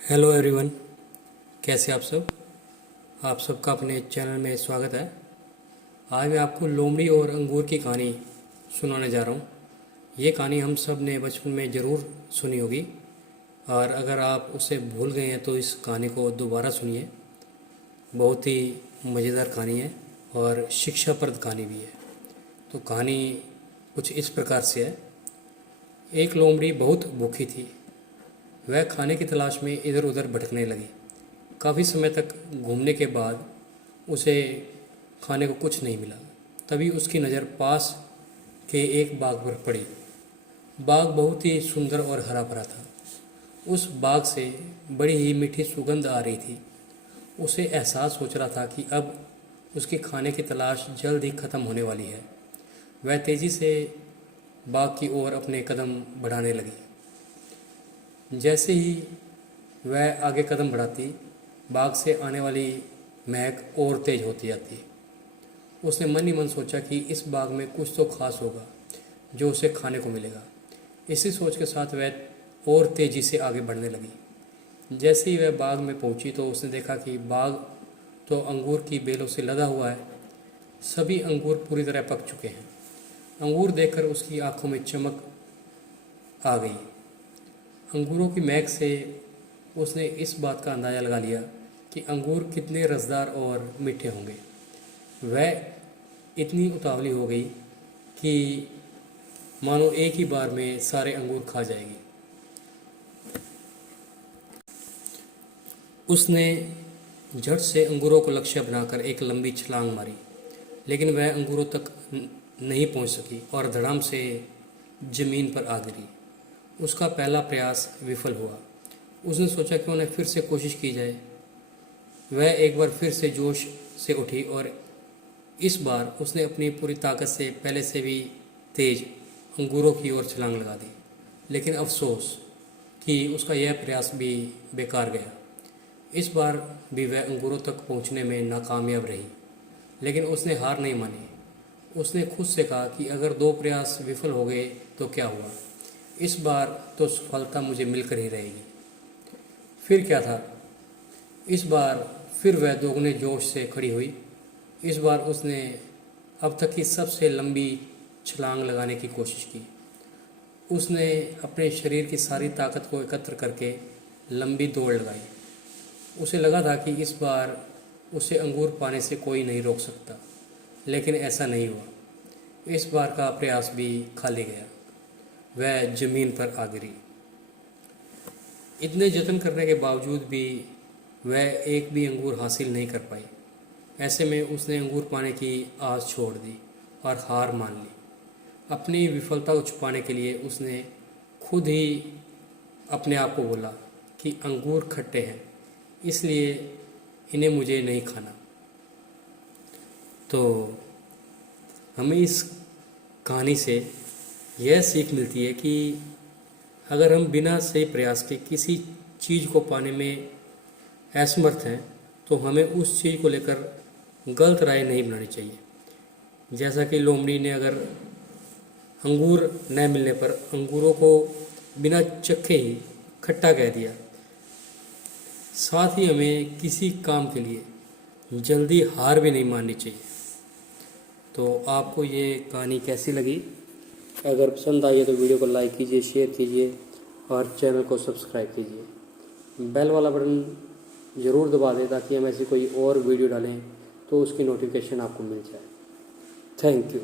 Hello everyone, कैसे आप सबका अपने चैनल में स्वागत है। आज मैं आपको लोमड़ी और अंगूर की कहानी सुनाने जा रहा हूँ। ये कहानी हम सब ने बचपन में ज़रूर सुनी होगी, और अगर आप उसे भूल गए हैं तो इस कहानी को दोबारा सुनिए। बहुत ही मज़ेदार कहानी है और शिक्षाप्रद कहानी भी है। तो कहानी कुछ इस प्रकार से है। एक लोमड़ी बहुत भूखी थी। वह खाने की तलाश में इधर उधर भटकने लगी। काफ़ी समय तक घूमने के बाद उसे खाने को कुछ नहीं मिला। तभी उसकी नज़र पास के एक बाग पर पड़ी। बाग बहुत ही सुंदर और हरा भरा था। उस बाग से बड़ी ही मीठी सुगंध आ रही थी। उसे एहसास हो रहा था कि अब उसके खाने की तलाश जल्द ही ख़त्म होने वाली है। वह तेज़ी से बाग की ओर अपने कदम बढ़ाने लगी। जैसे ही वह आगे कदम बढ़ाती, बाग से आने वाली महक और तेज होती जाती। उसने मन ही मन सोचा कि इस बाग में कुछ तो खास होगा जो उसे खाने को मिलेगा। इसी सोच के साथ वह और तेज़ी से आगे बढ़ने लगी। जैसे ही वह बाग में पहुंची तो उसने देखा कि बाग तो अंगूर की बेलों से लदा हुआ है। सभी अंगूर पूरी तरह पक चुके हैं। अंगूर देखकर उसकी आंखों में चमक आ गई। अंगूरों की महक से उसने इस बात का अंदाज़ा लगा लिया कि अंगूर कितने रसदार और मीठे होंगे। वह इतनी उतावली हो गई कि मानो एक ही बार में सारे अंगूर खा जाएगी। उसने झट से अंगूरों को लक्ष्य बनाकर एक लंबी छलांग मारी, लेकिन वह अंगूरों तक नहीं पहुंच सकी और धड़ाम से जमीन पर आ गिरी। उसका पहला प्रयास विफल हुआ। उसने सोचा क्यों न फिर से कोशिश की जाए। वह एक बार फिर से जोश से उठी और इस बार उसने अपनी पूरी ताकत से पहले से भी तेज अंगूरों की ओर छलांग लगा दी। लेकिन अफसोस कि उसका यह प्रयास भी बेकार गया। इस बार भी वह अंगूरों तक पहुंचने में नाकामयाब रही। लेकिन उसने हार नहीं मानी। उसने खुद से कहा कि अगर 2 प्रयास विफल हो गए तो क्या हुआ, इस बार तो सफलता मुझे मिलकर ही रहेगी। फिर क्या था, इस बार फिर वह दोगुने जोश से खड़ी हुई। इस बार उसने अब तक की सबसे लंबी छलांग लगाने की कोशिश की। उसने अपने शरीर की सारी ताकत को एकत्र करके लंबी दौड़ लगाई। उसे लगा था कि इस बार उसे अंगूर पाने से कोई नहीं रोक सकता, लेकिन ऐसा नहीं हुआ। इस बार का प्रयास भी खाली गया। वह जमीन पर आ गिरी। इतने जतन करने के बावजूद भी वह एक भी अंगूर हासिल नहीं कर पाई। ऐसे में उसने अंगूर पाने की आस छोड़ दी और हार मान ली। अपनी विफलता को छुपाने के लिए उसने खुद ही अपने आप को बोला कि अंगूर खट्टे हैं, इसलिए इन्हें मुझे नहीं खाना। तो हमें इस कहानी से यह सीख मिलती है कि अगर हम बिना सही प्रयास के किसी चीज़ को पाने में असमर्थ हैं तो हमें उस चीज़ को लेकर गलत राय नहीं बनानी चाहिए। जैसा कि लोमड़ी ने अगर अंगूर न मिलने पर अंगूरों को बिना चखे ही खट्टा कह दिया। साथ ही हमें किसी काम के लिए जल्दी हार भी नहीं माननी चाहिए। तो आपको ये कहानी कैसी लगी? अगर पसंद आई है तो वीडियो को लाइक कीजिए, शेयर कीजिए और चैनल को सब्सक्राइब कीजिए। बेल वाला बटन ज़रूर दबा दें ताकि हम ऐसी कोई और वीडियो डालें तो उसकी नोटिफिकेशन आपको मिल जाए। Thank you.